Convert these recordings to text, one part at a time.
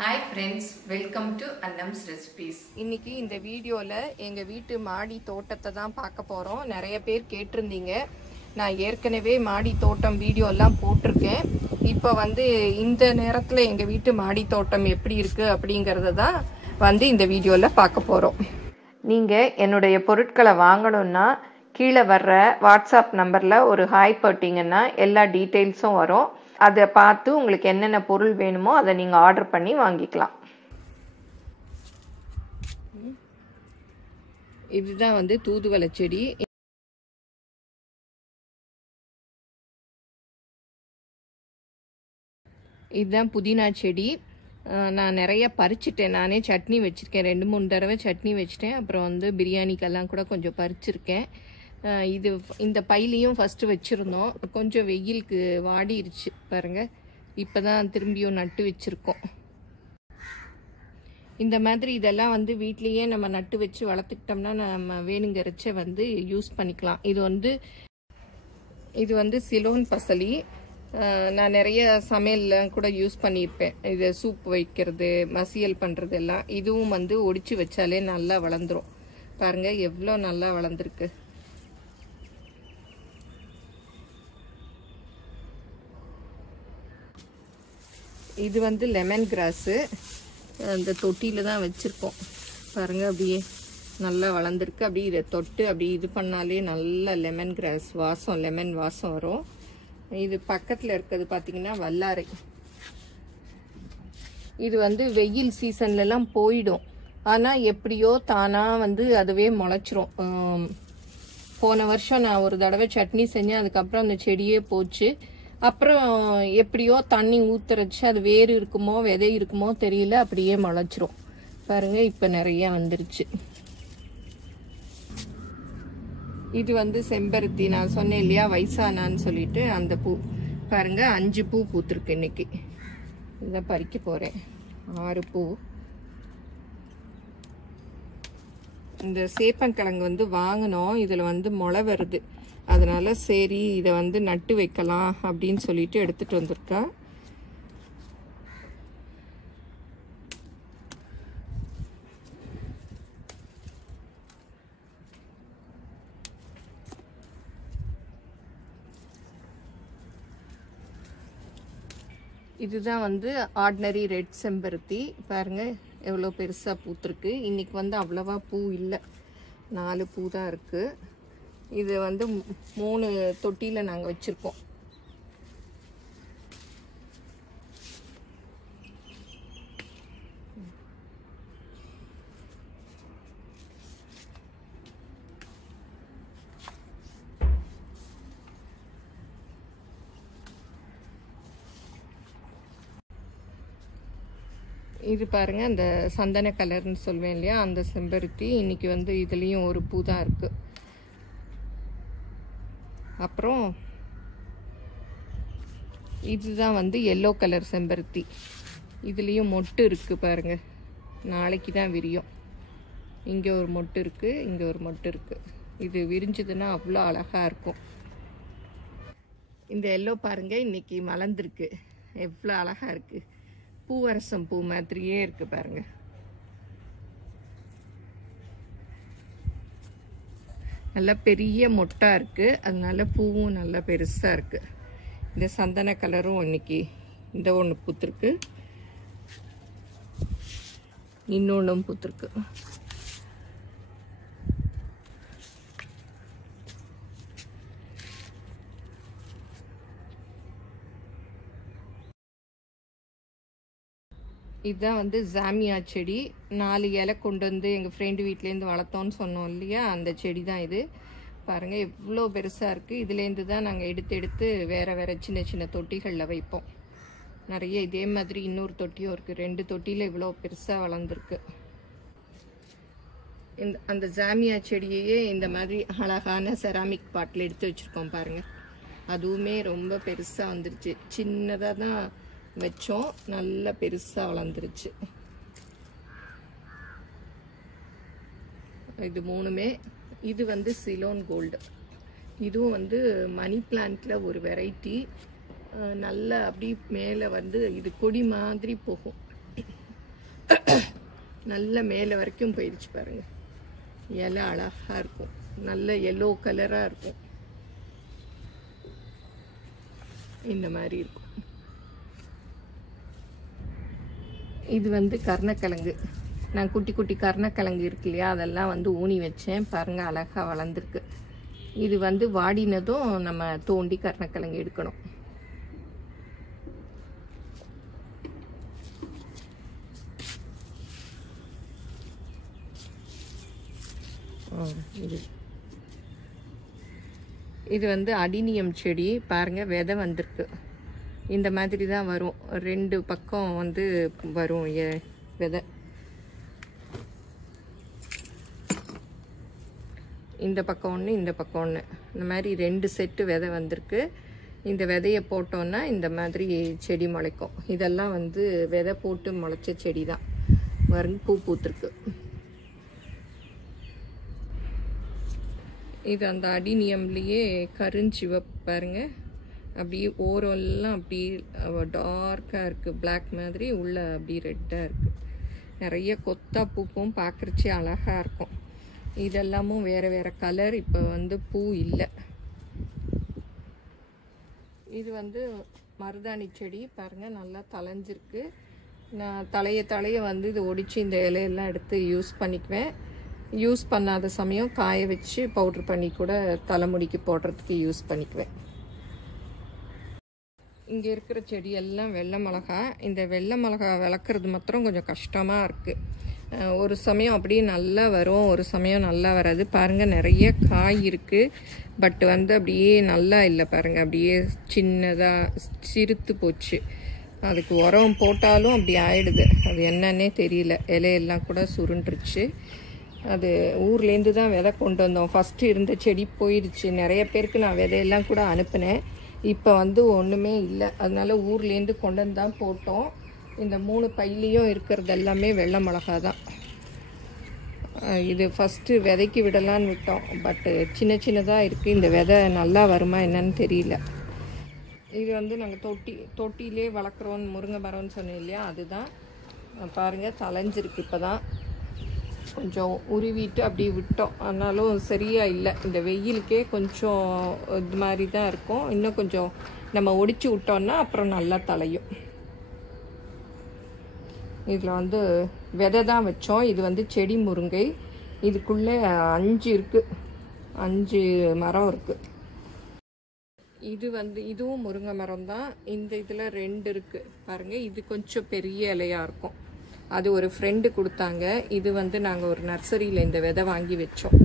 Hi friends, welcome to Annams recipes. இன்னைக்கு இந்த வீடியோல எங்க வீட்டு மாடி தோட்டத்தை தான் பார்க்க போறோம். நிறைய பேர் கேட்டிருந்தீங்க. நான் ஏற்கனவே மாடி தோட்டம் வீடியோ எல்லாம் போட்டிருக்கேன். இப்போ இந்த நேரத்துல எங்க வீட்டு மாடி தோட்டம் எப்படி இருக்கு அப்படிங்கறத தான் இந்த வீடியோல பார்க்க போறோம். நீங்க என்னுடைய பொருட்களை வாங்கணும்னா கீழே வர்ற வாட்ஸ்அப் நம்பர்ல ஒரு ஹாய் போட்டீங்கன்னா எல்லா டீடைல்ஸும் வரும். அதை பார்த்து உங்களுக்கு என்னென்ன பொருள் வேணுமோ அதை நீங்கள் ஆர்டர் பண்ணி வாங்கிக்கலாம். இதுதான் தூதுவளை செடி. இதுதான் புதினா செடி. நான் நிறைய பறிச்சிட்டேன். நானே சட்னி வச்சுருக்கேன். 2-3 தடவை சட்னி வச்சுட்டேன். அப்புறம் பிரியாணிக்கெல்லாம் கூட கொஞ்சம் பறிச்சிருக்கேன். இந்த பையிலையும் ஃபஸ்ட்டு வச்சுருந்தோம். கொஞ்சம் வெயிலுக்கு வாடிருச்சு பாருங்கள். இப்போ தான் திரும்பியும் நட்டு வச்சுருக்கோம். இந்த மாதிரி இதெல்லாம் வீட்லேயே நம்ம நட்டு வச்சு வளர்த்துக்கிட்டோம்னா நம்ம வேணுங்கிறச்ச யூஸ் பண்ணிக்கலாம். இது சிலோன் பசலி. நான் நிறைய சமையல்லாம் கூட யூஸ் பண்ணியிருப்பேன். இதை சூப் வைக்கிறது, மசியல் பண்ணுறது எல்லாம். இதுவும் ஒடிச்சு வச்சாலே நல்லா வளர்ந்துரும். பாருங்கள் எவ்வளோ நல்லா வளர்ந்துருக்கு. இது லெமன் கிராஸு. அந்த தொட்டியில் தான் வச்சுருக்கோம். பாருங்கள் அப்படியே நல்லா வளர்ந்துருக்கு. அப்படியே இதை தொட்டு அப்படி இது பண்ணாலே நல்ல லெமன் கிராஸ் வாசம், லெமன் வாசம் வரும். இது பக்கத்தில் இருக்கிறது பார்த்திங்கன்னா வல்லாரை. இது வெயில் சீசன்லலாம் போயிடும். ஆனால் எப்படியோ தானாக அதுவே முளைச்சிரும். போன வருஷம் நான் ஒரு தடவை சட்னி செஞ்சேன். அதுக்கப்புறம் அந்த செடியே போச்சு. அப்புறம் எப்படியோ தண்ணி ஊத்துறச்சு அது வேறு இருக்குமோ விதை இருக்குமோ தெரியல, அப்படியே முளைச்சிரும். பாருங்க இப்போ நிறைய வந்துருச்சு. இது செம்பருத்தி. நான் சொன்னேன் இல்லையா வயசானான்னு சொல்லிட்டு, அந்த பூ பாருங்க 5 பூ பூத்துருக்கு இன்னைக்கு. இதை பறிக்க போறேன். 6 பூ. இந்த சேப்பங்கிழங்கு வாங்கினோம். இதில் முளை வருது. அதனால சரி இதை நட்டு வைக்கலாம் அப்படின்னு சொல்லிட்டு எடுத்துட்டு வந்திருக்கா. இதுதான் ஆர்டினரி ரெட் செம்பருத்தி. பாருங்க எவ்வளோ பெருசா பூத்துருக்கு. இன்னைக்கு அவ்வளவா பூ இல்லை, 4 பூ தான் இருக்கு. இது 3 தொட்டியில் நாங்கள் வச்சுருக்கோம். இது பாருங்க அந்த சந்தன கலர்னு சொல்வேன் இல்லையா, அந்த செம்பருத்தி. இன்னைக்கு இதுலேயும் ஒரு பூ தான் இருக்குது. அப்புறம் இதுதான் எல்லோ கலர் செம்பருத்தி. இதுலேயும் மொட்டு இருக்குது பாருங்க. நாளைக்கு தான் விரியும். இங்கே ஒரு மொட்டு இருக்குது, இங்கே ஒரு மொட்டு இருக்குது. இது விரிஞ்சதுன்னா அவ்வளோ அழகாக இருக்கும். இந்த எல்லோ பாருங்க இன்னைக்கு மலர்ந்துருக்கு. எவ்வளோ அழகாக இருக்குது. பூவரசம் பூ மாதிரியே இருக்குது பாருங்க. நல்லா பெரிய மொட்டா இருக்கு. அதனால பூவும் நல்லா பெருசா இருக்கு. இந்த சந்தன கலரும் இன்னைக்கு இந்த ஒன்று பூத்திருக்கு, இன்னொன்னும் பூத்திருக்கு. இதுதான் ஜாமியா செடி. 4 இலை கொண்டு எங்கள் ஃப்ரெண்டு வீட்டிலேருந்து வளர்த்தோன்னு சொன்னோம் இல்லையா, அந்த செடி தான் இது. பாருங்கள் எவ்வளோ பெருசாக இருக்குது. இதுலேருந்து தான் நாங்கள் எடுத்து வேறு சின்ன சின்ன தொட்டிகளில் வைப்போம். நிறைய இதே மாதிரி இன்னொரு தொட்டியும் இருக்குது. 2 தொட்டியில் இவ்வளோ பெருசாக வளர்ந்துருக்கு. அந்த ஜாமியா செடியையே இந்த மாதிரி அழகான செராமிக் பாட்டில் எடுத்து வச்சுருக்கோம் பாருங்கள். அதுவுமே ரொம்ப பெருசாக வந்துருச்சு. சின்னதாக தான் வச்சோம், நல்ல பெருசா வளர்ந்துருச்சு. இது 3மே. இது சிலோன் கோல்டு. இதுவும் மணி பிளான்ட்ல ஒரு வெரைட்டி. நல்லா அப்படி மேலே இது கொடி மாதிரி போகும். நல்ல மேலே வரைக்கும் போயிடுச்சு பாருங்க. இலை அழகாக இருக்கும், நல்ல எல்லோ கலராக இருக்கும். இந்த மாதிரி இருக்கும். இது வந்து கருணக்கிழங்கு. நான் குட்டி குட்டி கருணக்கிழங்கு இருக்கு இல்லையா, அதெல்லாம் வந்து ஊனி வச்சேன் பாருங்க, அழகாக வளர்ந்துருக்கு. இது வந்து வாடினதும் நம்ம தோண்டி கருணக்கிழங்கு எடுக்கணும். இது வந்து அடினியம் செடி பாருங்க, விதை வந்திருக்கு. இந்த மாதிரி தான் வரும், 2 பக்கம் வந்து வரும் விதை. இந்த பக்கம் ஒன்று, இந்த பக்கம் ஒன்று, இந்த மாதிரி 2 செட்டு விதை வந்திருக்கு. இந்த விதையை போட்டோன்னா இந்த மாதிரி செடி முளைக்கும். இதெல்லாம் வந்து விதை போட்டு முளைச்ச செடி தான். பாருங்க, பூ பூத்துருக்கு. இது அந்த அடினியம்லேயே கருஞ்சிவப்பு பாருங்க, அப்படியே ஓரெல்லாம் அப்படியே டார்க்காக இருக்குது, பிளாக் மாதிரி, உள்ள அப்படியே ரெட்டாக இருக்குது. நிறைய கொத்தா பூப்பும் பார்க்குறச்சே அழகாக இருக்கும். இதெல்லாமும் வேறு வேறு கலர். இப்போ வந்து பூ இல்லை. இது வந்து மருதாணி செடி பாருங்கள், நல்லா தளைஞ்சிருக்கு. நான் தலைய வந்து இது ஒடிச்சு இந்த இலையெல்லாம் எடுத்து யூஸ் பண்ணிக்குவேன். யூஸ் பண்ணாத சமயம் காய வச்சு பவுட்ரு பண்ணி கூட தலைமுடிக்கு போடுறதுக்கு யூஸ் பண்ணிக்குவேன். இங்கே இருக்கிற செடியெல்லாம் வெள்ளை மிளகா. இந்த வெள்ளை மிளகா வளர்க்குறது மாத்திரம் கொஞ்சம் கஷ்டமாக இருக்குது. ஒரு சமயம் அப்படியே நல்லா வரும், ஒரு சமயம் நல்லா வராது. பாருங்கள், நிறைய காய் இருக்குது, பட் வந்து அப்படியே நல்லா இல்லை பாருங்கள், அப்படியே சின்னதாக சிறுத்து போச்சு. அதுக்கு உரம் போட்டாலும் அப்படி ஆயிடுது, அது என்னன்னே தெரியல. இலையெல்லாம் கூட சுருண்டுருச்சு. அது ஊர்லேருந்து தான் விதை கொண்டு வந்தோம். ஃபஸ்ட்டு இருந்த செடி போயிடுச்சு. நிறைய பேருக்கு நான் விதையெல்லாம் கூட அனுப்பினேன். இப்போ வந்து ஒன்றுமே இல்லை, அதனால ஊர்லேருந்து கொண்டு வந்து தான் போட்டோம். இந்த 3 பையிலையும் இருக்கிறது எல்லாமே வெள்ளை மிளகா தான். இது ஃபஸ்ட்டு விதைக்கு விடலான்னு விட்டோம், பட்டு சின்ன சின்னதாக இருக்குது. இந்த விதை நல்லா வருமா என்னன்னு தெரியல. இது வந்து நாங்கள் தொட்டிலே வளர்க்குறோன்னு முருங்கை மரம்னு சொன்னோம் இல்லையா, அதுதான் பாருங்கள் தளைஞ்சிருக்கு. இப்போ தான் கொஞ்சம் உருவிட்டு அப்படி விட்டோம், ஆனாலும் சரியாக இல்லை. இந்த வெயிலுக்கே கொஞ்சம் இது மாதிரி தான் இருக்கும். இன்னும் கொஞ்சம் நம்ம ஒடிச்சு விட்டோம்னா அப்புறம் நல்லா தலையும். இதில் வந்து விதை தான் வச்சோம். இது வந்து செடி முருங்கை. இதுக்குள்ளே 5 இருக்குது, 5 மரம் இருக்குது. இது வந்து இதுவும் முருங்கை மரம் தான். இந்த இதில் 2 இருக்குது பாருங்கள். இது கொஞ்சம் பெரிய இலையாக இருக்கும், அது ஒரு ஃப்ரெண்டு கொடுத்தாங்க. இது வந்து நாங்கள் ஒரு நர்சரியில் இந்த விதை வாங்கி வச்சோம்.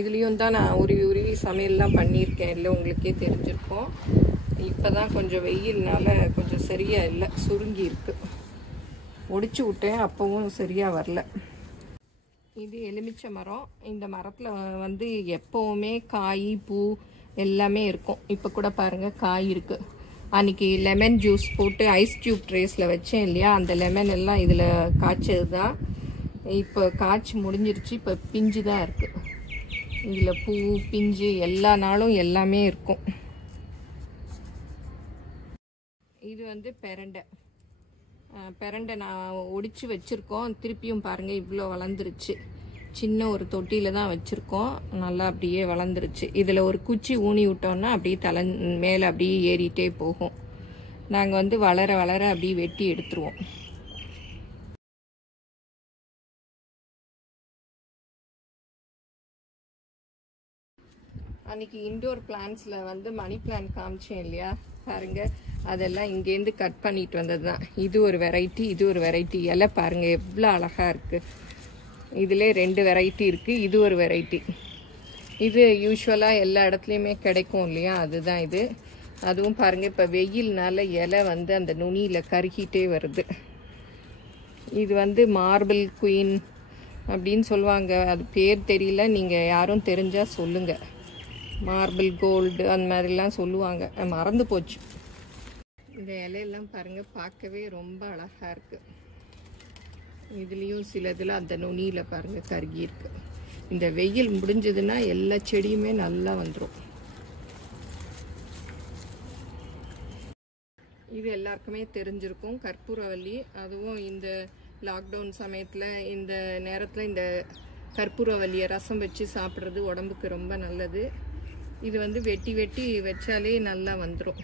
இதுலேயும் தான் நான் உருவி சமையல்லாம் பண்ணியிருக்கேன், இல்லை உங்களுக்கே தெரிஞ்சிருக்கோம். இப்போ தான் கொஞ்சம் வெயில்னால கொஞ்சம் சரியாக இல்லை, சுருங்கி இருக்குது. ஒடிச்சு விட்டேன், அப்போவும் சரியாக வரல. இது எலுமிச்சை மரம். இந்த மரத்தில் வந்து எப்போவுமே காய் பூ எல்லாமே இருக்கும். இப்போ கூட பாருங்கள் காய் இருக்குது. அன்றைக்கி லெமன் ஜூஸ் போட்டு ஐஸ் க்யூப் ட்ரேஸில் வச்சேன் இல்லையா, அந்த லெமன் எல்லாம் இதில் காய்ச்சது தான். இப்போ காய்ச்சி முடிஞ்சிருச்சு, இப்போ பிஞ்சு தான் இருக்குது. இதில் பூ பிஞ்சு எல்லா நாளும் எல்லாமே இருக்கும். இது வந்து பெரண்டை நான் ஒடிச்சு வச்சுருக்கோம். திருப்பியும் பாருங்கள் இவ்வளோ வளர்ந்துருச்சு. சின்ன ஒரு தொட்டியில் தான் வச்சுருக்கோம், நல்லா அப்படியே வளர்ந்துருச்சு. இதில் ஒரு குச்சி ஊனி விட்டோன்னா அப்படியே மேலே அப்படியே ஏறிட்டே போகும். நாங்கள் வந்து வளர வளர அப்படியே வெட்டி எடுத்துருவோம். அன்றைக்கி இன்டோர் பிளான்ஸில் வந்து மணி பிளான்ட் காமிச்சேன் இல்லையா, பாருங்க, அதெல்லாம் இங்கேருந்து கட் பண்ணிட்டு வந்தது தான். இது ஒரு வெரைட்டி, இது ஒரு வெரைட்டி. இலை பாருங்கள் எவ்வளோ அழகாக இருக்குது. இதில் 2 வெரைட்டி இருக்குது, இது ஒரு வெரைட்டி. இது யூஸ்வலாக எல்லா இடத்துலையுமே கிடைக்கும் இல்லையா, அதுதான் இது. அதுவும் பாருங்கள் இப்போ வெயில்னால இலை வந்து அந்த நுனியில் கருகிட்டே வருது. இது வந்து மார்பிள் குயின் அப்படின்னு சொல்லுவாங்க, அது பேர் தெரியல, நீங்கள் யாரும் தெரிஞ்சால் சொல்லுங்கள். மார்பிள் கோல்டு அந்த மாதிரிலாம் சொல்லுவாங்க, மறந்து போச்சு. இந்த இலையெல்லாம் பாருங்கள் பார்க்கவே ரொம்ப அழகாக இருக்குது. இதுலேயும் சிலதில் அந்த நுனியில் பாருங்கள் கருகி இருக்கு. இந்த வெயில் முடிஞ்சதுன்னா எல்லா செடியுமே நல்லா வந்துடும். இது எல்லாருக்குமே தெரிஞ்சிருக்கும், கற்பூரவல்லி. அதுவும் இந்த லாக்டவுன் சமயத்தில் இந்த நேரத்தில் இந்த கற்பூரவல்லியை ரசம் வச்சு சாப்பிட்றது உடம்புக்கு ரொம்ப நல்லது. இது வந்து வெட்டி வெட்டி வச்சாலே நல்லா வந்துடும்.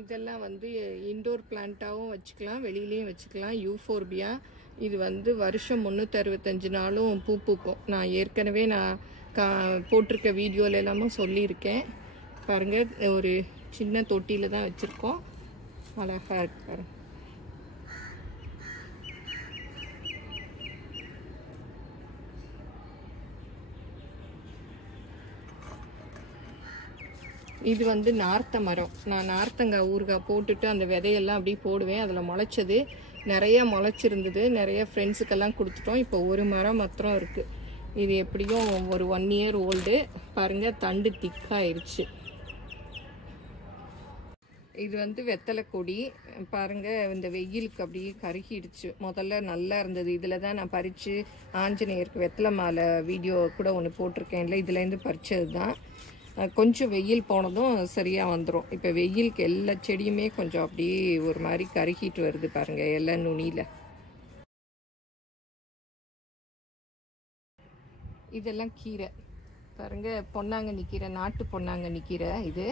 இதெல்லாம் வந்து இன்டோர் பிளான்ட்டாகவும் வச்சுக்கலாம், வெளியிலையும் வச்சுக்கலாம். யூஃபோர்பியா இது வந்து வருஷம் 365 நாளும் பூ பூக்கும். நான் ஏற்கனவே போட்டிருக்க வீடியோவில் எல்லாமும் சொல்லியிருக்கேன். பாருங்கள், ஒரு சின்ன தொட்டியில் தான் வச்சுருக்கோம். அழகாக இருக்கு பாருங்க. இது வந்து நார்த்த மரம். நான் நார்த்தங்காய் ஊறுகாய் போட்டுட்டு அந்த விதையெல்லாம் அப்படியே போடுவேன். அதில் முளைச்சது நிறைய முளைச்சிருந்தது. நிறைய ஃப்ரெண்ட்ஸுக்கெல்லாம் கொடுத்துட்டோம். இப்போ ஒரு மரம் மாத்திரம் இருக்குது. இது எப்படியும் ஒரு 1 இயர் ஓல்டு. பாருங்கள், தண்டு திக்காயிருச்சு. இது வந்து வெத்தலை கொடி. பாருங்கள், இந்த வெயிலுக்கு அப்படியே கருகிடுச்சு. முதல்ல நல்லா இருந்தது. இதில் தான் நான் பறித்து ஆஞ்சநேயருக்கு வெத்தலை மாலை வீடியோ கூட ஒன்று போட்டிருக்கேன். இல்லை, இதுலேருந்து பறித்தது தான். கொஞ்சம் வெயில் போனதும் சரியாக வந்துடும். இப்போ வெயிலுக்கு எல்லா செடியுமே கொஞ்சம் அப்படியே ஒரு மாதிரி கருகிட்டு வருது பாருங்கள், எல்லா நுனியில். இதெல்லாம் கீரை பாருங்கள், பொன்னாங்கண்ணி கீரை, நாட்டு பொன்னாங்கண்ணி கீரை. இது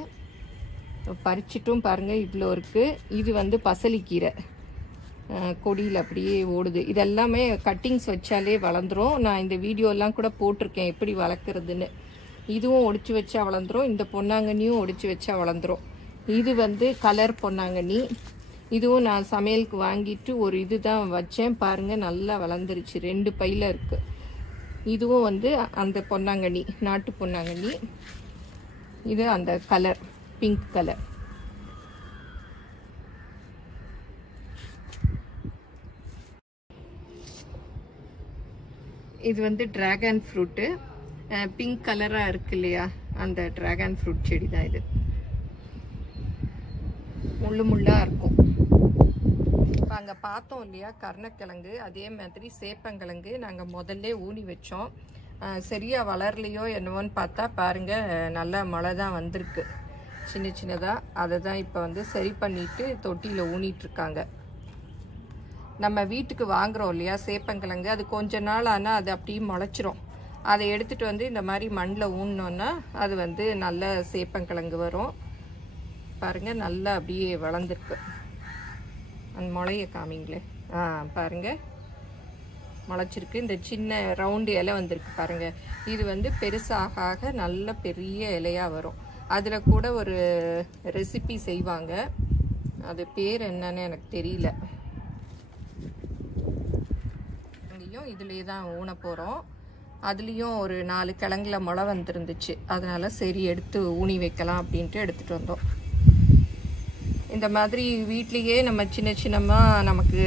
பறிச்சிட்டும் பாருங்கள் இவ்வளோ இருக்குது. இது வந்து பசலிக்கீரை, கொடியில் அப்படியே ஓடுது. இதெல்லாமே கட்டிங்ஸ் வச்சாலே வளர்ந்துடும். நான் இந்த வீடியோலாம் கூட போட்டிருக்கேன் எப்படி வளர்க்குறதுன்னு. இதுவும் ஒடிச்சு வச்சா வளர்ந்துடும். இந்த பொன்னாங்கண்ணியும் ஒடிச்சு வச்சா வளர்ந்துடும். இது வந்து கலர் பொன்னாங்கண்ணி. இதுவும் நான் சமையலுக்கு வாங்கிட்டு ஒரு இது தான் வச்சேன். பாருங்கள், நல்லா வளர்ந்துருச்சு. 2 பையில் இருக்குது. இதுவும் வந்து அந்த பொன்னாங்கண்ணி, நாட்டு பொன்னாங்கண்ணி. இது அந்த கலர், பிங்க் கலர். இது வந்து டிராகன் ஃப்ரூட்டு. பிங்க் கலராக இருக்கு இல்லையா, அந்த டிராகன் ஃப்ரூட் செடி தான் இது. முள்ளாக இருக்கும். இப்போ அங்கே பார்த்தோம் இல்லையா கருணக்கிழங்கு, அதே மாதிரி சேப்பங்கிழங்கு நாங்கள் முதல்ல ஊனி வச்சோம். சரியாக வளரலையோ என்னவோன்னு பார்த்தா பாருங்கள், நல்லா மழை தான் வந்திருக்கு சின்ன சின்னதாக. அதை தான் இப்போ வந்து சரி பண்ணிட்டு தொட்டியில் ஊனிட்டுருக்காங்க. நம்ம வீட்டுக்கு வாங்குகிறோம் இல்லையா சேப்பங்கிழங்கு, அது கொஞ்ச நாள் ஆனால் அது அப்படியே முளைச்சிரும். அதை எடுத்துகிட்டு வந்து இந்த மாதிரி மண்ணில் ஊன்னோன்னா அது வந்து நல்ல சேப்பங்கிழங்கு வரும். பாருங்கள், நல்லா அப்படியே வளர்ந்துருக்கு. அந்த முளைய காமிங்களே. பாருங்கள், முளைச்சிருக்கு. இந்த சின்ன ரவுண்டு இலை வந்திருக்கு பாருங்கள். இது வந்து பெருசாக நல்ல பெரிய இலையாக வரும். அதில் கூட ஒரு ரெசிபி செய்வாங்க, அது பேர் என்னன்னு எனக்கு தெரியல. இங்கேயும் இதுலேயே தான் ஊன போகிறோம். அதுலேயும் ஒரு 4 கிழங்குல முளை வந்துருந்துச்சு. அதனால் சரி எடுத்து ஊனி வைக்கலாம் அப்படின்ட்டு எடுத்துகிட்டு வந்தோம். இந்த மாதிரி வீட்லேயே நம்ம சின்ன சின்னமாக நமக்கு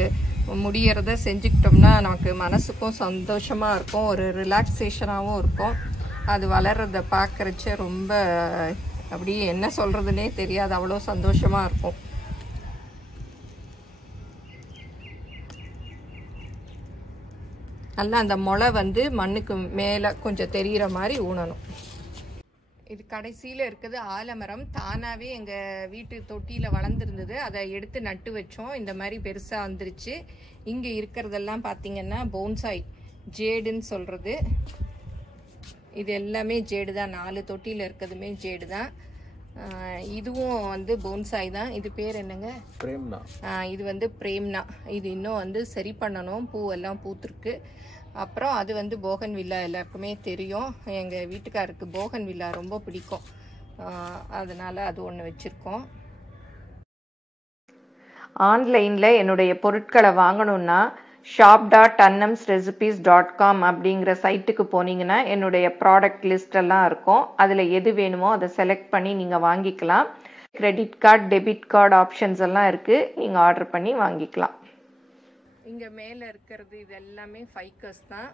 முடியறத செஞ்சுக்கிட்டோம்னா நமக்கு மனசுக்கும் சந்தோஷமாக இருக்கும், ஒரு ரிலாக்ஸேஷனாகவும் இருக்கும். அது வளர்கிறத பார்க்குறச்ச ரொம்ப அப்படியே என்ன சொல்கிறதுனே தெரியாது, அவ்வளோ சந்தோஷமாக இருக்கும். நல்லா அந்த முளை வந்து மண்ணுக்கு மேலே கொஞ்சம் தெரிகிற மாதிரி ஊனணும். இது கடைசியில் இருக்கிறது ஆலமரம். தானாகவே எங்கள் வீட்டு தொட்டியில் வளர்ந்துருந்தது. அதை எடுத்து நட்டு வச்சோம். இந்த மாதிரி பெருசாக வந்துருச்சு. இங்கே இருக்கிறதெல்லாம் பார்த்திங்கன்னா போன்சாய், ஜேடுன்னு சொல்கிறது. இது எல்லாமே ஜேடு தான். 4 தொட்டியில் இருக்கிறதுமே ஜேடு தான். இதுவும் வந்து போன்சாய் தான். இது பேர் என்னங்க? பிரேம்னா. இது வந்து பிரேம்னா. இது இன்னும் வந்து சரி பண்ணணும். பூவெல்லாம் பூத்துருக்கு. அப்புறம் அது வந்து போகன் வில்லா, எல்லாருக்குமே தெரியும். எங்கள் வீட்டுக்காருக்கு போகன் வில்லா ரொம்ப பிடிக்கும். அதனால் அது ஒன்று வச்சுருக்கோம். ஆன்லைனில் என்னுடைய பொருட்களை வாங்கணுன்னா shop.annamsrecipes.com அப்படிங்கிற சைட்டுக்கு போனீங்கன்னா என்னுடைய ப்ராடக்ட் லிஸ்ட் எல்லாம் இருக்கும். அதில் எது வேணுமோ அதை செலக்ட் பண்ணி நீங்கள் வாங்கிக்கலாம். Credit card, debit card options எல்லாம் இருக்குது. நீங்கள் ஆர்டர் பண்ணி வாங்கிக்கலாம். இங்கே மேலே இருக்கிறது இது எல்லாமே ஃபைக்கஸ் தான்.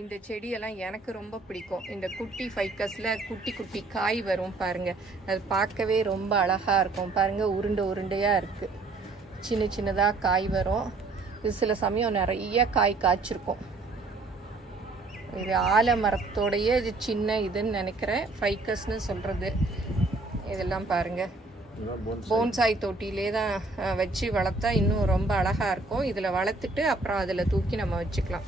இந்த செடியெல்லாம் எனக்கு ரொம்ப பிடிக்கும். இந்த குட்டி ஃபைக்கஸில் குட்டி குட்டி காய் வரும் பாருங்கள். அது பார்க்கவே ரொம்ப அழகாக இருக்கும். பாருங்கள், உருண்டை உருண்டையாக இருக்குது. சின்ன சின்னதாக காய் வரும். இது சில சமயம் நிறைய காய் காய்ச்சிருக்கும். இது ஆலமரத்தோடைய இது சின்ன இதுன்னு நினைக்கிறேன், ஃபைக்கஸ்ன்னு சொல்கிறது. இதெல்லாம் பாருங்கள், போன்சாய் தொட்டிலே தான் வச்சு வளர்த்தா இன்னும் ரொம்ப அழகாக இருக்கும். இதில் வளர்த்துட்டு அப்புறம் அதில் தூக்கி நம்ம வச்சுக்கலாம்.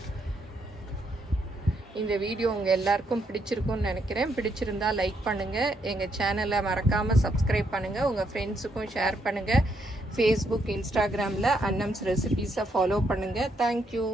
இந்த வீடியோ உங்கள் எல்லாருக்கும் பிடிச்சிருக்கும்னு நினைக்கிறேன். பிடிச்சிருந்தா லைக் பண்ணுங்கள், எங்கள் சேனலை மறக்காமல் சப்ஸ்கிரைப் பண்ணுங்கள், உங்கள் ஃப்ரெண்ட்ஸுக்கும் ஷேர் பண்ணுங்கள். ஃபேஸ்புக், இன்ஸ்டாகிராமில் அன்னம்ஸ் ரெசிபீஸை ஃபாலோ பண்ணுங்கள். தேங்க்யூ.